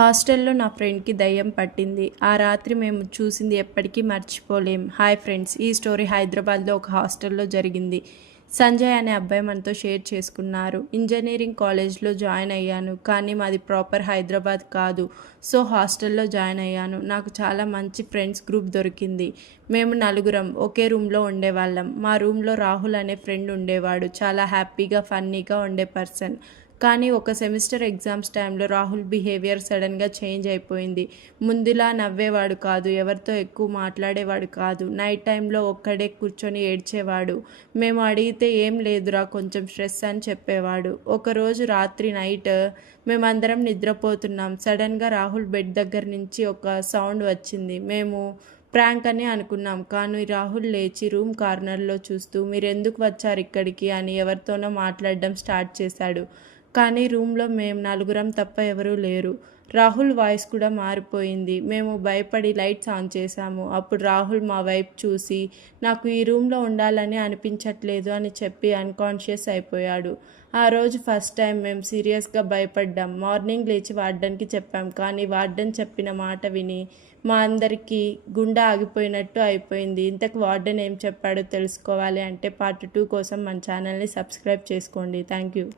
హాస్టల్లో నా ఫ్రెండ్కి దయ్యం పట్టింది. ఆ రాత్రి మేము చూసింది ఎప్పటికీ మర్చిపోలేం. హాయ్ ఫ్రెండ్స్, ఈ స్టోరీ హైదరాబాద్లో ఒక హాస్టల్లో జరిగింది. సంజయ్ అనే అబ్బాయి మనతో షేర్ చేసుకున్నారు. ఇంజనీరింగ్ కాలేజ్లో జాయిన్ అయ్యాను, కానీ మాది ప్రాపర్ హైదరాబాద్ కాదు. సో హాస్టల్లో జాయిన్ అయ్యాను. నాకు చాలా మంచి ఫ్రెండ్స్ గ్రూప్ దొరికింది. మేము నలుగురం ఒకే రూమ్లో ఉండేవాళ్ళం. మా రూమ్లో రాహుల్ అనే ఫ్రెండ్ ఉండేవాడు. చాలా హ్యాపీగా ఫన్నీగా ఉండే పర్సన్. కానీ ఒక సెమిస్టర్ ఎగ్జామ్స్ టైంలో రాహుల్ బిహేవియర్ సడన్గా చేంజ్ అయిపోయింది. ముందులా నవ్వేవాడు కాదు, ఎవరితో ఎక్కువ మాట్లాడేవాడు కాదు. నైట్ టైంలో ఒక్కడే కూర్చొని ఏడ్చేవాడు. మేము అడిగితే ఏం లేదురా, కొంచెం స్ట్రెస్ అని చెప్పేవాడు. ఒకరోజు రాత్రి నైట్ మేమందరం నిద్రపోతున్నాం. సడన్గా రాహుల్ బెడ్ దగ్గర నుంచి ఒక సౌండ్ వచ్చింది. మేము ప్రాంక్ అని అనుకున్నాం. కానీ రాహుల్ లేచి రూమ్ కార్నర్లో చూస్తూ మీరెందుకు వచ్చారు ఇక్కడికి అని ఎవరితోనో మాట్లాడడం స్టార్ట్ చేశాడు. కానీ రూమ్లో మేము నలుగురం తప్ప ఎవరూ లేరు. రాహుల్ వాయిస్ కూడా మారిపోయింది. మేము భయపడి లైట్స్ ఆన్ చేశాము. అప్పుడు రాహుల్ మా వైపు చూసి నాకు ఈ రూమ్లో ఉండాలని అనిపించట్లేదు అని చెప్పి అన్కాన్షియస్ అయిపోయాడు. ఆ రోజు ఫస్ట్ టైం మేము సీరియస్గా భయపడ్డాం. మార్నింగ్ లేచి వార్డెన్కి చెప్పాం, కానీ వార్డెన్ చెప్పిన మాట విని మా అందరికీ గుండె ఆగిపోయినట్టు అయిపోయింది. ఇంతకు వార్డెన్ ఏం చెప్పాడో తెలుసుకోవాలి అంటే పార్ట్ 2 కోసం మన ఛానల్ని సబ్స్క్రైబ్ చేసుకోండి. Thank you.